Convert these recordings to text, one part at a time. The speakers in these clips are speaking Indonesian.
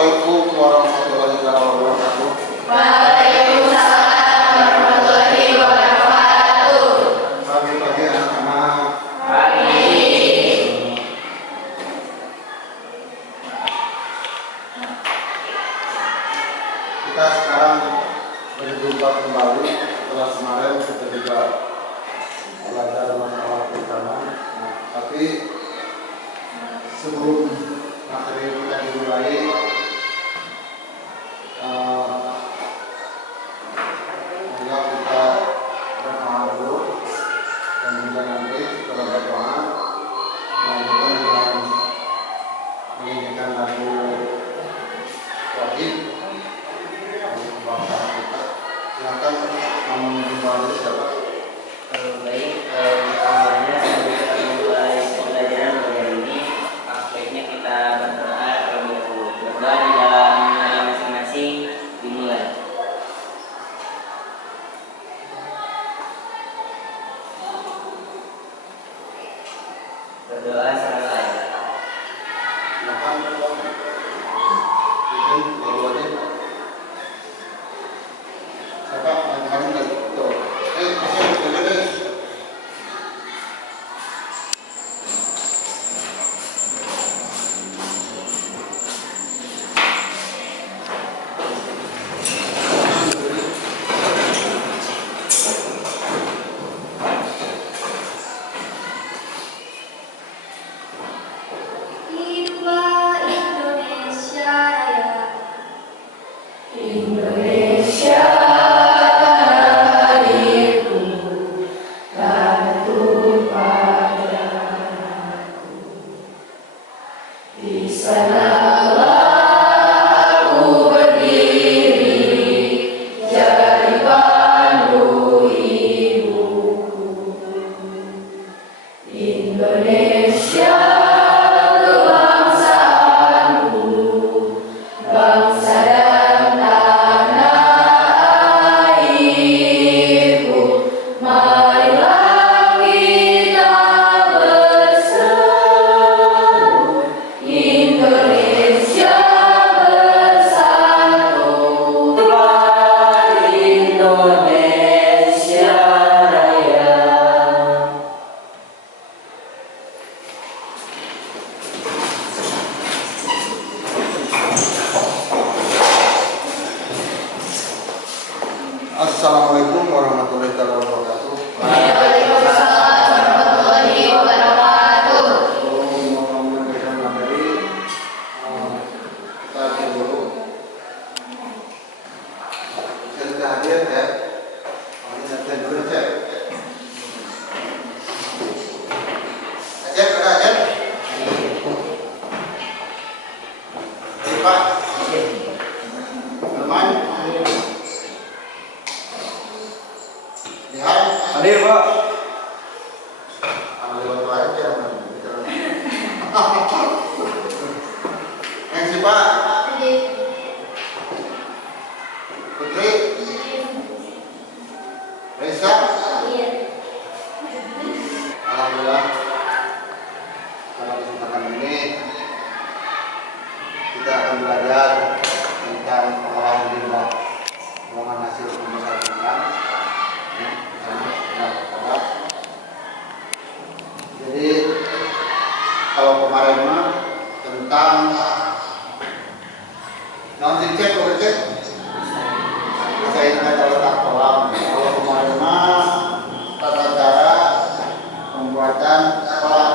Assalamualaikum warahmatullahi wabarakatuh. Waalaikumsalam warahmatullahi wabarakatuh. Pagi-pagi anak-anak. Pagi. Kita sekarang berjumpa kembali setelah kemarin kita juga belajar masalah perikanan. Nah, tapi sebelum materi kita dimulai, mari kita berdoa dulu dan juga nanti setelah berdoa melanjutkan dengan menyanyikan lagu wajib kebangsaan kita. Silakan memulai siapa? Baik, semuanya sebelum kita mulai pembelajaran hari ini, baiknya kita berdoa terlebih dahulu. Berdoa di dalam hati masing-masing dimulai. Berdoa selesai. Silakan bikin lagu wajib. Siapa yang kami lagi? Tuh. Hiduplah Indonesia Raya. Indonesia tanahku, tanahku padaku. Di sanalah aku berdiri, jadi pandu ibuku. Indonesia kebangsaanku, bangsa dan tanah airku. Marilah kita berseru, Indonesia bersatu. Indonesia Raya. Assalamualaikum warahmatullahi wabarakatuh. Waalaikumsalam warahmatullahi wabarakatuh. Mau memberikan materi, kita cek dulu. Kita hadir ya. Ini cek dulu cek. Cek ada cek. Pak. Teman. Lihat. Hadir Pak. Ambil waktu aja. Yang si Pak. Putri. Reza. Alhamdulillah. Pada kesempatan ini kita akan belajar tentang pengolahan limbah, pengolahan hasil pembesaran ikan. Jadi kalau kemarin mah tentang nanti cek boleh cek saya ingat letak kolam. Kalau kemarin mah tata cara pembuatan kolam.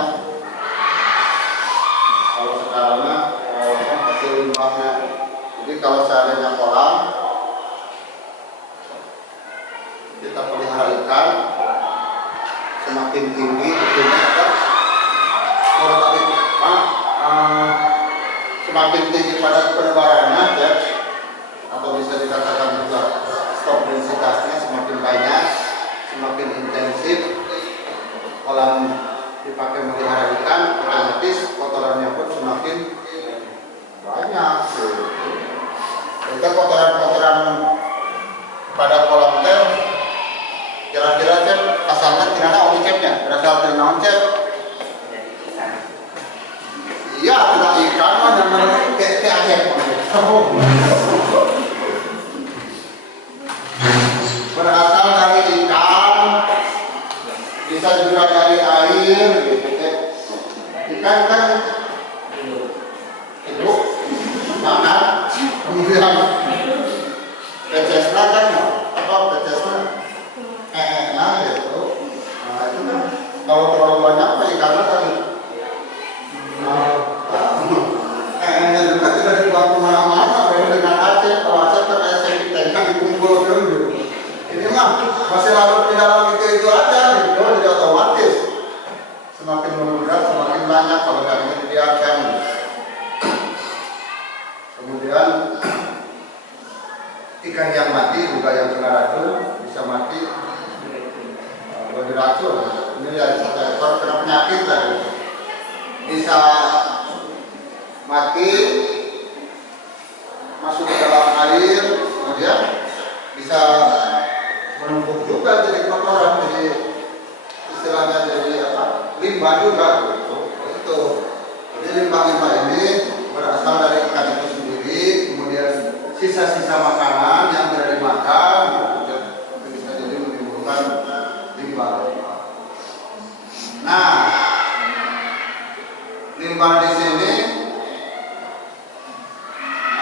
Kalau sekarang mah hasil limbahnya. Jadi kalau seandainya kolam kita pelihara ikan, semakin tinggi tentunya apa? Kalau tadi semakin tinggi pada penyebarannya ya, atau bisa dikatakan juga stok densitasnya semakin banyak, semakin intensif kolam dipakai melihara ikan, otomatis kotorannya pun semakin banyak. Jadi kotoran-kotoran pada kolam teh kira-kira cep asalnya tidak ada cepnya, berasal dari naon cep? Iya, tidak ikan mah namanya kayak cep. Berasal dari ikan, bisa juga dari air, gitu kan. Ikan kan hidup, makan, kemudian pecesna kan, apa pecesna? Nah gitu. Nah itu kan kalau terlalu banyak apa ikannya tadi. Juga tidak dibuat kemana-mana, beda dengan Aceh. Kalau Aceh kan kayak sendiri tengah dikumpulkan gitu. Ini mah masih larut di dalam itu aja gitu, jadi otomatis semakin membludak semakin banyak kalau dagingnya dibiarkan. Kemudian ikan yang mati juga yang kena racun bisa mati beracun. Ini ya satu ekor kena penyakit tadi bisa mati masuk ke dalam air, kemudian bisa menumpuk juga jadi kotoran, jadi istilahnya jadi apa, limbah juga gitu. Itu jadi limbah-limbah ini berasal dari ikan itu sendiri, kemudian sisa-sisa makanan yang tidak dimakan gitu, itu bisa jadi menimbulkan limbah. Nah, limbah di sini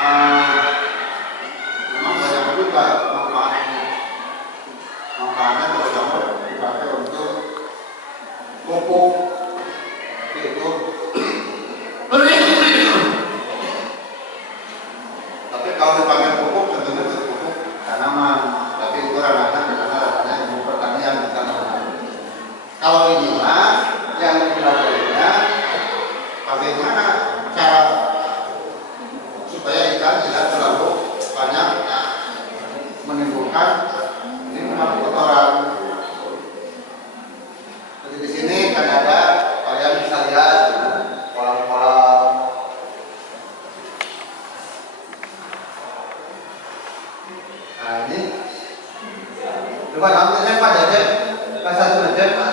memang banyak juga manfaatnya. Manfaatnya terutama dipakai untuk pupuk itu. Tapi kalau dipakai pupuk tentunya itu pupuk tanaman. Tapi itu ranahnya ilmu pertanian di sana. Kalau ini mah yang dipelajarinya bagaimana cara supaya ikan tidak terlalu banyak menimbulkan limbah kotoran. Jadi di sini kan ada, kalian bisa lihat kolam-kolam. Nah ini, coba kamu cek Pak Jajak, kelas 1 Jajak.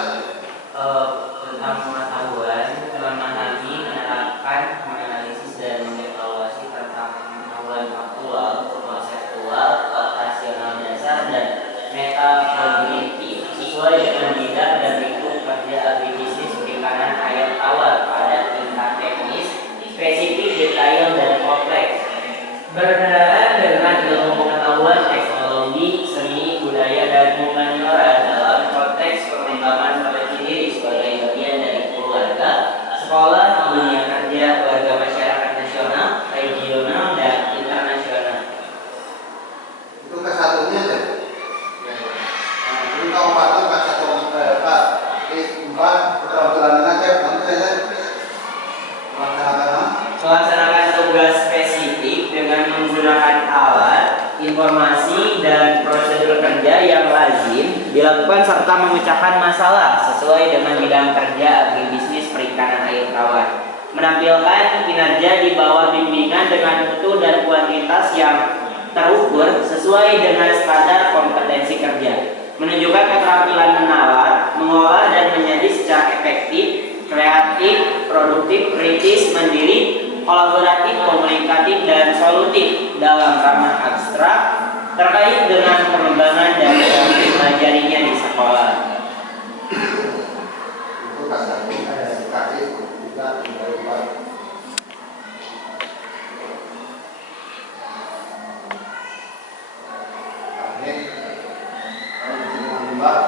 Tentang pengetahuan, memahami, menerapkan, menganalisis dan mengevaluasi tentang pengetahuan faktual, konseptual, operasional dasar dan metodologi sesuai dengan bidang dan lingkup kerja agribisnis perikanan air tawar pada tingkat teknis, spesifik, detail dan kompleks. Berkenaan dengan ilmu pengetahuan, teknologi, seni, budaya dan humaniora dalam konteks pengembangan potensi diri sebagai bagian dari keluarga, sekolah, dunia kerja, warga masyarakat nasional, regional dan internasional. Itu ke-1-nya deh. Nah, ini keempatnya ke-1 Pak. Ini 4 keterampilan aja. Nanti saya Melaksanakan tugas spesifik dengan menggunakan alat, informasi, dan prosedur kerja yang lazim dilakukan serta memecahkan masalah sesuai dengan bidang kerja agribisnis perikanan air tawar. Menampilkan kinerja di bawah bimbingan dengan mutu dan kuantitas yang terukur sesuai dengan standar kompetensi kerja. Menunjukkan keterampilan menalar, mengolah dan menyaji secara efektif, kreatif, produktif, kritis, mandiri, kolaboratif, komunikatif, dan solutif dalam ranah abstrak terkait dengan pengembangan dan yang dipelajarinya di sekolah. itu kasar kasih juga dari Pak. Ini Mbak.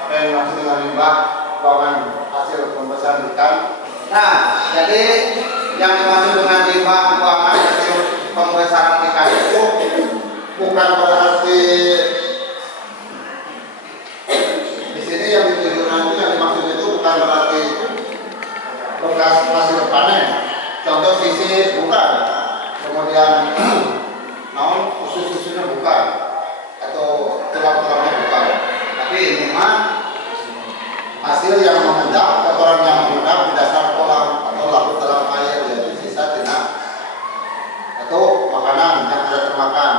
Apa yang dimaksud dengan limbah? Ruangan hasil pembesaran ikan. Nah, jadi yang dimaksud dengan limbah buangan hasil pembesaran ikan itu bukan berarti di sini yang dituju nanti yang dimaksud itu bukan berarti bekas hasil panen. Contoh sisi bukan, kemudian naon usus-ususnya bukan, atau tulang-tulangnya bukan. Tapi ini mah hasil yang mengendap, kotoran yang mengendap di dasar kolam atau larut dalam air, yaitu sisa tina atau makanan yang tidak termakan.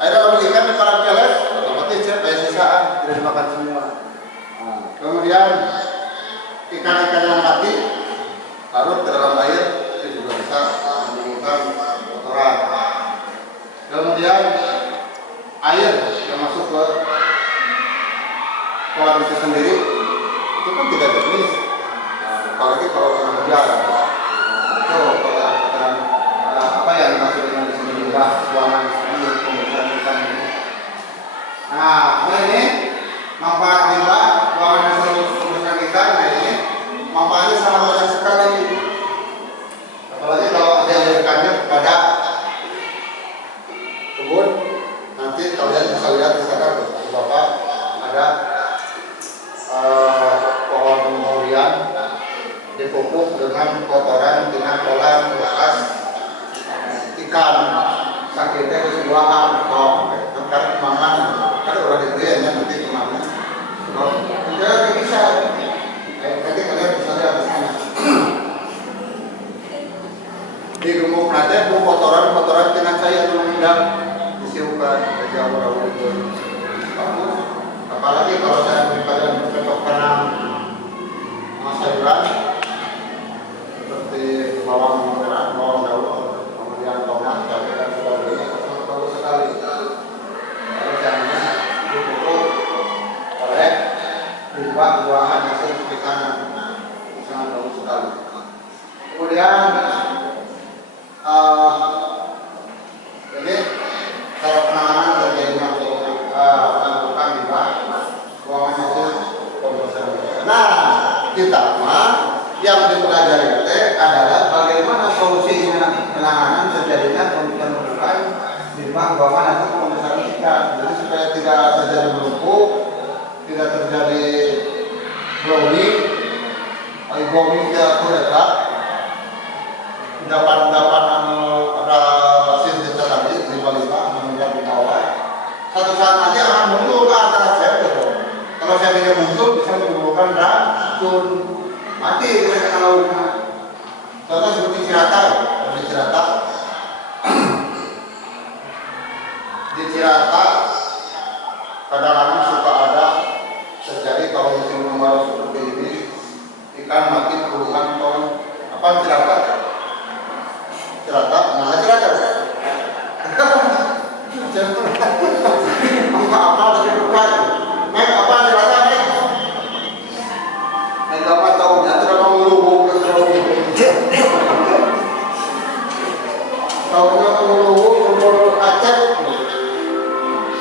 Air kalau ikan di kolam pelet, otomatis kayak sisaan tidak dimakan semua. Nah, kemudian ikan ikan-ikan yang mati larut ke dalam air itu juga bisa menimbulkan kotoran. Kemudian air yang masuk ke kolam itu sendiri itu kan tidak jernih, apalagi kalau kena hujan. Itu kotoran apa yang dimaksud dengan di sini limbah buangan pembuangan ikan ini. Nah, ini manfaat limbah buangan hasil pembuangan ikan. Nah ini manfaatnya sangat banyak sekali. Apalagi kalau ada yang mendekatnya kepada kebun, nanti kalian bisa lihat di sana Bapak ada pohon durian dipupuk dengan kotoran dengan kolam bekas ikan sakitnya keseluruhan karena kemana ada udah digede ya nanti kemana jadi bisa nanti kalian bisa lihat di sana di rumah nanti bu kotoran dengan saya mengundang disiukan dari awal itu apalagi kalau saya kalian bercocok tanam sayuran seperti bawang merah, bawang daun, kemudian tomat, cabai dan sebagainya bagus sekali. Kalau caranya dipupuk oleh limbah buangan hasil perikanan sangat bagus sekali. Kemudian ini kalau penanganan terjadinya bukan limbah buangan hasil pembuangan. Nah, kita yang dipelajari adalah bagaimana solusinya penanganan terjadinya penumpukan limbah buangan atau pembesaran ikan. Jadi supaya tidak terjadi menumpuk, tidak terjadi glowing ke kulit, dapat ada sintetis tadi limbah menunjuk di bawah. Satu saat nanti akan muncul ke atas saya gitu. Kalau saya tidak muncul bisa menimbulkan racun mati kita lautnya. Contoh seperti di Cirata kadang-kadang suka ada terjadi kalau musim kemarau seperti ini ikan mati puluhan ton. Apa Cirata? Mana Cirata? Apa tapi bukan? Apa Cirata? Agama tahunya tidak mengeluh tahunya mengeluh Aceh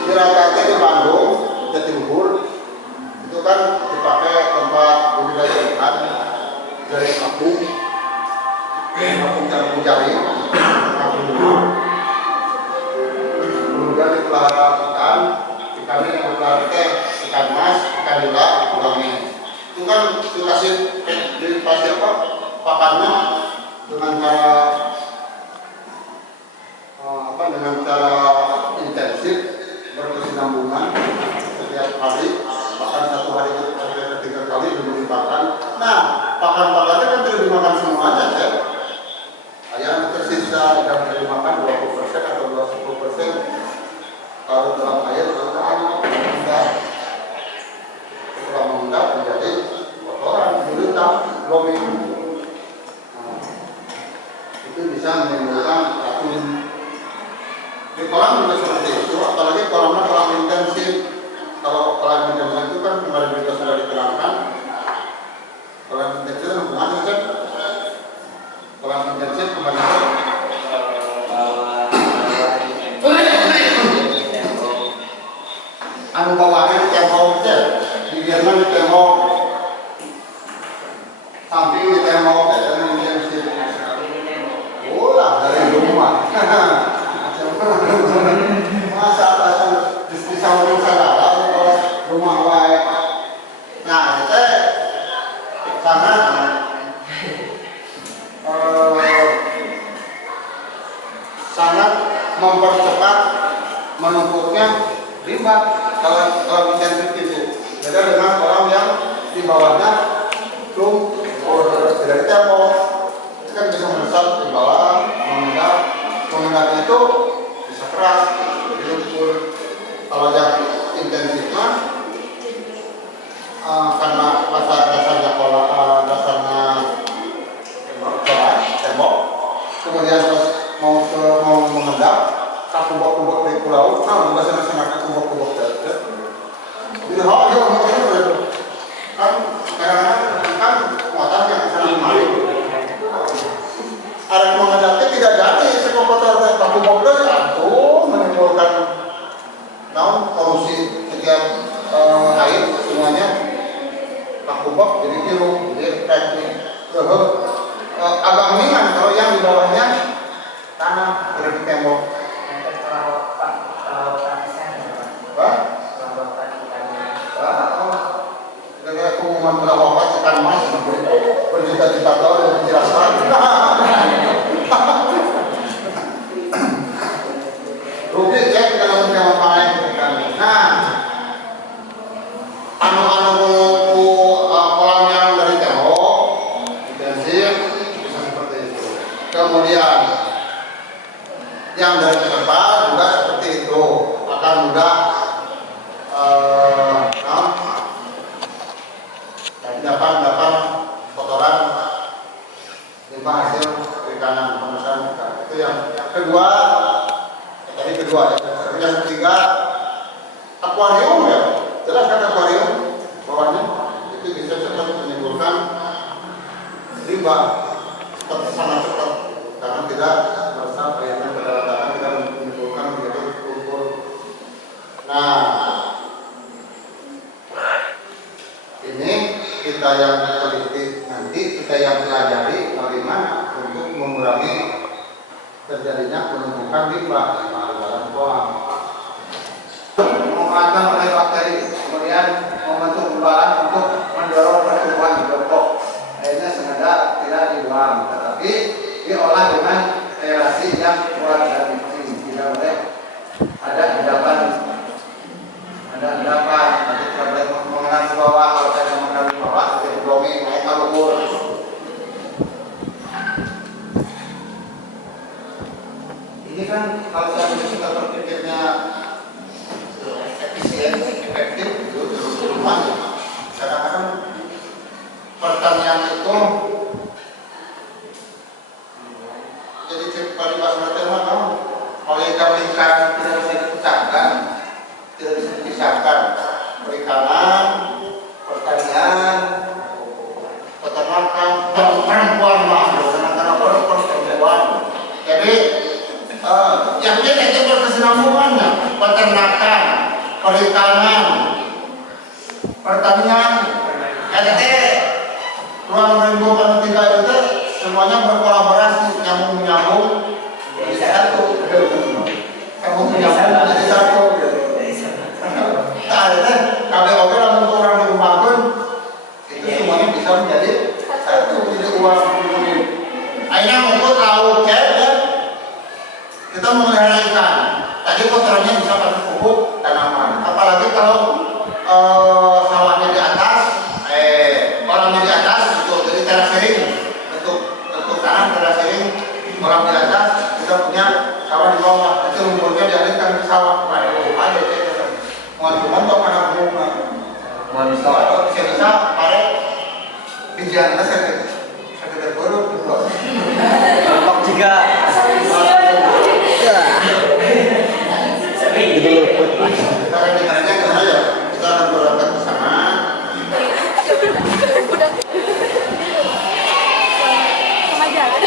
Cirata di Bandung Jatiluhur itu kan dipakai tempat budidaya ikan dari apung jaring kemudian dipelihara ikannya yang dipelihara ikan mas, ikan nila, ulangnya itu kan dikasih pakannya dengan cara intensif berkesinambungan setiap hari bahkan satu hari sampai 3 kali diberi pakan. Nah pakan-pakannya kan tidak dimakan semuanya ya. Yang tersisa yang dimakan 20% atau 20% kalau dalam air setelah mengendap menjadi kotoran gurita glowing. Itu bisa menimbulkan racun. Di kolam juga seperti itu, apalagi kolamnya kolam intensif. Kalau kolam intensif itu kan kemarin juga sudah diterangkan. Kolam intensif itu hubungannya kan kolam intensif kebanyakan anu bawahnya di tembok di Jerman di tembok samping di tembok intensif. Oh lah dari rumah. Masa atasan di samping sana rumah wae. Nah itu sangat sangat mempercepat menumpuknya limbah kalau intensif itu. Beda dengan kolam yang di bawahnya tidak di tembok, itu kan bisa membesar di bawah, mengendap itu bisa keras, jadi lumpur. Kalau yang intensif karena dasarnya kolam kubok-kubok di pulau, bahasa masyarakat kubok-kubok saja. Jadi kan kadang-kadang kan muatan yang sana kemari. Ada yang menghadapi tidak jadi sekokotor tak kubok deh, aduh menimbulkan polusi setiap air semuanya tak kubok jadi biru, jadi teknik. Agak mendingan kalau yang di bawahnya tanah dari tembok. Dari pengumuman perawatan ikan mas berjuta-juta tahun dan menjelaskan. Rugi cek dalam tema panen ikan. Nah, anu-anu kolam yang dari tembok intensif bisa seperti itu. Kemudian yang dari terpal juga seperti itu akan mudah dapat kotoran limbah hasil perikanan pemasaran ikan. Itu yang kedua. Tadi kedua ya. Yang ketiga akuarium ya. Jelas kan akuarium bawahnya itu bisa cepat menimbulkan limbah sangat cepat karena tidak meresap airnya ke dalam tanah, tidak menimbulkan begitu lumpur. Nah, ini kita yang teliti nanti, kita yang pelajari bagaimana untuk mengurangi terjadinya penumpukan limbah dalam kolam. Menghasilkan oleh bakteri, kemudian membentuk gumpalan untuk mendorong pertumbuhan hidrofog. Akhirnya sengaja tidak dibuang, tetapi diolah dengan aerasi yang kuat dan mixing. Tidak boleh ada endapan. Nanti tidak boleh mengenal di bawah. Kalau saya mengenal di bawah, jadi blomi naik ke lumpur. Ini kan kalau saya kita berpikirnya efisien, efektif, itu rumah. Kadang-kadang pertanian itu jadi pada bahasa terma kalau ikan tidak bisa dipisahkan, perikanan, pertanian, peternakan, perempuan perempuan. Jadi yang ini itu berkesinambungannya, peternakan, perikanan, pertanian, RT, ruang lingkungan tiga itu semuanya berkolaborasi, nyambung jadi satu. Jadi satu. KBOB langsung orang dikembangkan, itu semuanya bisa menjadi satu, jadi uang. Akhirnya untuk laut ya, kita memelihara ikan. Tadi kotorannya bisa pakai pupuk tanaman. Apalagi kalau sawahnya di atas, kolamnya di atas, itu jadi terasering, bentuk tanah terasering, kolam di atas, kita punya sawah di bawah. Itu lumpurnya dialihkan ke sawah. Waduh, ada montok karena bunga. Montok. Bisa pare bijian saya berburu. Montok juga. Caranya kemana ya? Kita akan berangkat ke sana. Sama jalan.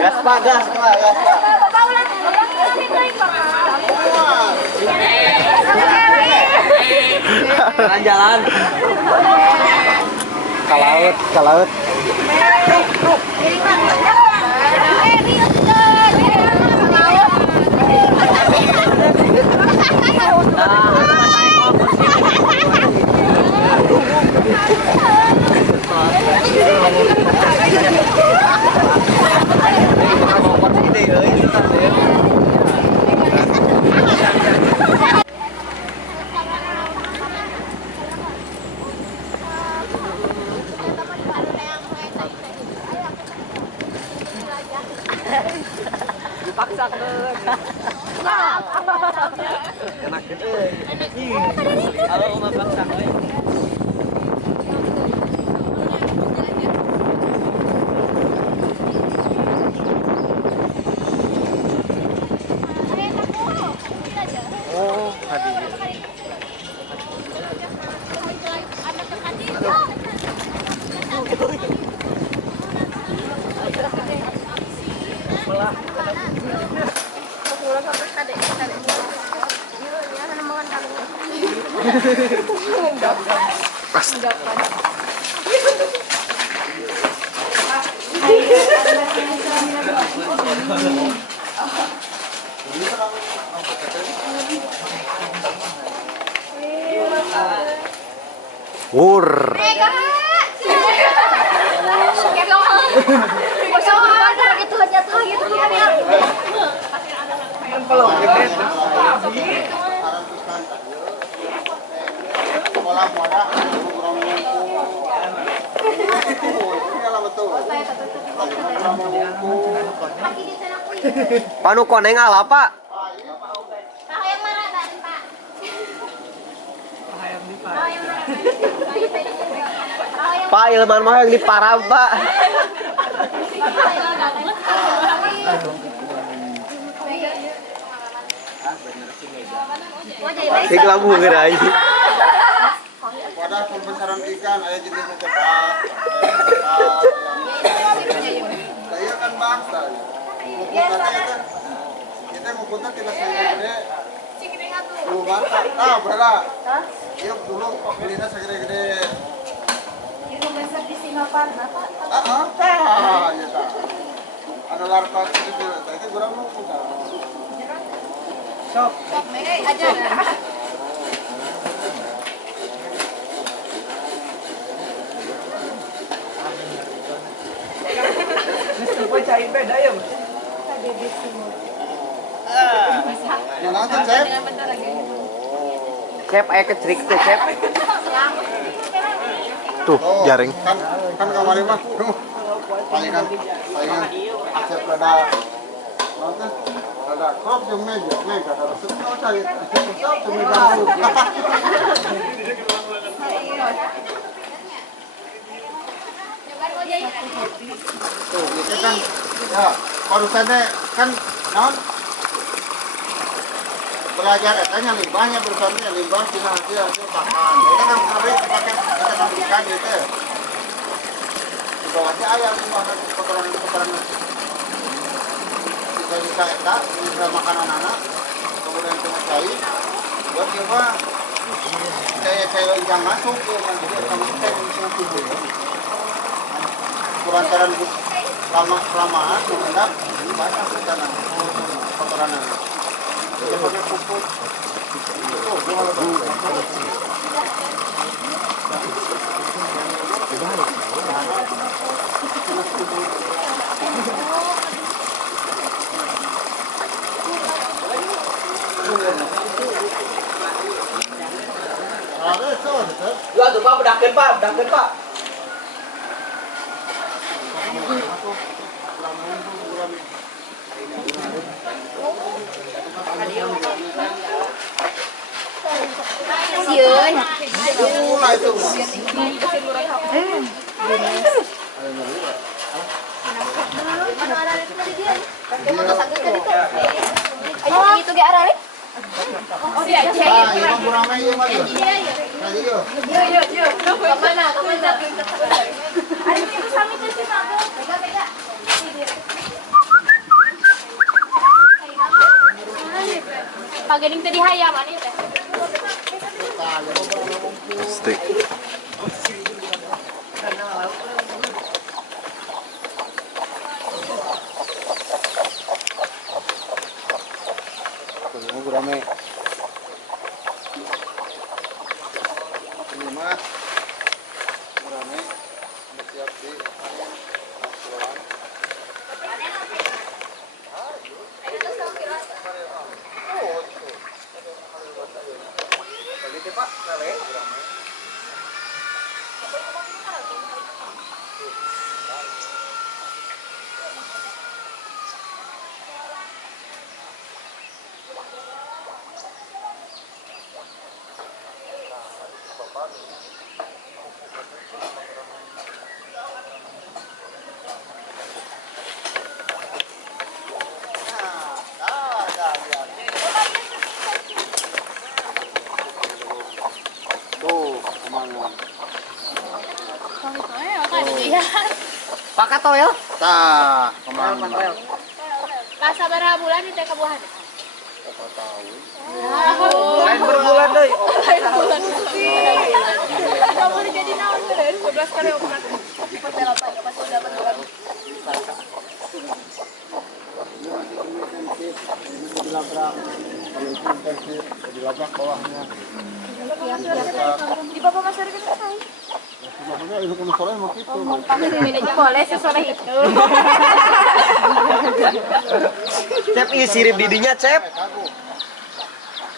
Gas pak, gas pak. Jalan-jalan ke laut. Wur. Sekolah muda, kurang Panu koneng ala, Pak? yang mana, Pak? Pak Ilman mah yang di Parab, Pak. Iklan gerai. pada pembesaran ikan ada jenisnya cepat. Saya kan bangsa. Kita ngukutnya tidak segede-gede. Dulu bangsa. Ah, berapa? Yuk dulu belinya segede-gede. Ya tak. Anu larpa itu, itu kurang mau Sok, aja. Mana tuh, Cep? Cep, ayo kecrik tuh, Cep. Tuh, jaring. Kan kemarin mah, palingan Cep rada nanti rada crop yang mega rada semua cari tuh itu kan ya barusannya kan non belajar etanya limbahnya berusaha limbah cina hasil pakan itu kan kemarin pakai ikan gitu di bawahnya ayam limbah kotoran bisa eta bisa makanan anak kemudian cuma cair buat coba saya yang masuk ya kan jadi kamu saya bisa tubuh kurantaran kelamaan mengendap banyak di sana kotoran anak jadi pakai pupuk Dua tuh, Pak, bedakin, Pak, Pak. Siun. mulai itu Oh, itu ge arale. Oh, dia aja. ah ini kurang aja mah ya nah iya Yuk. Kemana? Ada yang sami ke sini aku. Pega. Pagening tadi hayam ani teh. Stick. ini kurang aja ini mah siap di Pasuruan. Oh, itu. Begitu Pak, kali. Tuh, kemana? Pakat toh ya? Tah, kemana? Pas sabar bulan di teh kabuhan. Apa tahu? Lain berbulan deh. Enggak boleh jadi naon bener. 12 kali opat. Hotel apa ya pas udah bentukan. Dilabrak. Kalau itu intensif, dilabrak bawahnya. Di Bapak Mas Ari kita kai. Sebenarnya itu kuno sore mau gitu. Boleh sesore itu. Cep sirip didinya cep. Aku.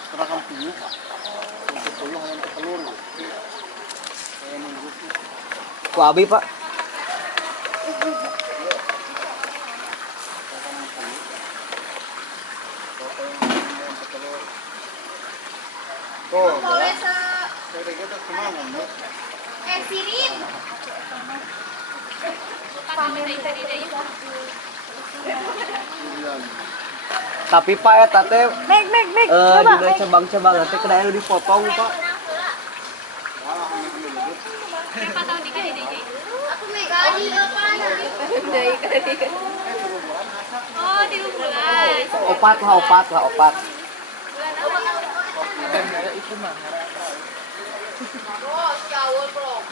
Serahkan puyuh. Untuk puyuh hanya telur. Saya nunggu. Ku abi Pak. Tuh, Boleh se saya kita kemana nih? sirip. Pamit tadi deh. Tapi Pak ya tate Meg. juga cabang-cabang nanti kedai lu dipotong Pak. Aku Meg kali apa? Dari kali. Oh, 3 bulan. Opat. Bos, kawul, Bro.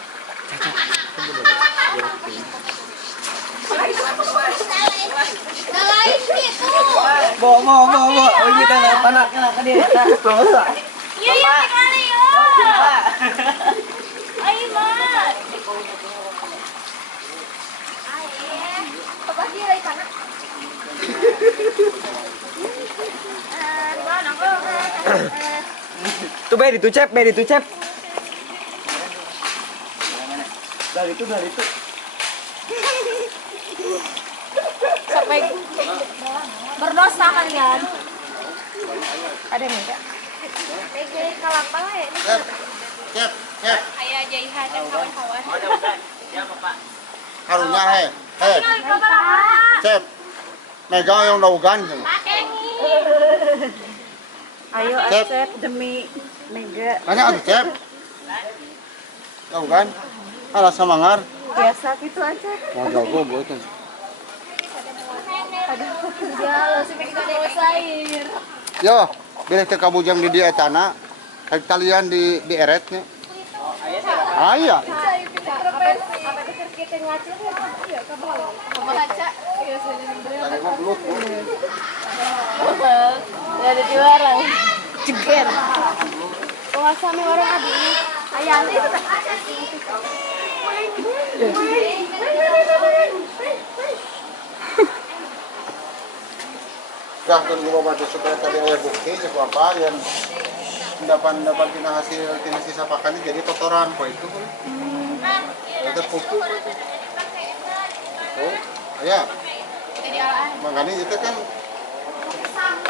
Dalain gitu. Mau. Oh kita tanah ke dia. Iya, kali ya. Ayo, Mas. Apa dia dari sana? Mana kok? Tuh bedi tuh cep. Dari itu. Sampai berdosa kalian. Ada nih, Kak. Kayak kalapang ya. Cep. Ayah jaihan dan kawan-kawan. Harunya Cep. Megang yang daugan. Ayo Cep. accept demi Mega. Hanya ada Cep. Daugan. Alah samangar. Biasa gitu aja. Mau jago buatan. Ya, lo sih kita air. Yo, bilih teh kabujang di dia etana. Kayak kalian di eretnya. Aya. Apa pikir kita ngacil ya kamu. Kamu kaca. Iya, Tadi mah belut. Ada di warang. Ceger. Pengasami orang adi. Ayah itu tak. Dah tunggu bapak supaya tadi ada bukti apa yang dapat tina hasil tina sisa pakannya jadi totoran kok itu. Ada foto. Oh, ya. Makanya itu kan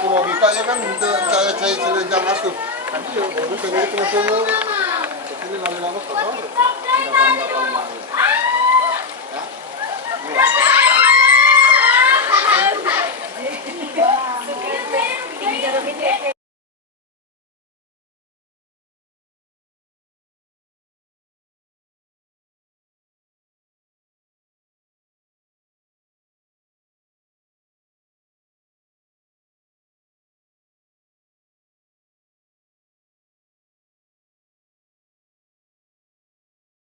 logikanya kan saya jangan asup. Nanti ya baru sendiri tengah-tengah. Ini lama-lama kotor.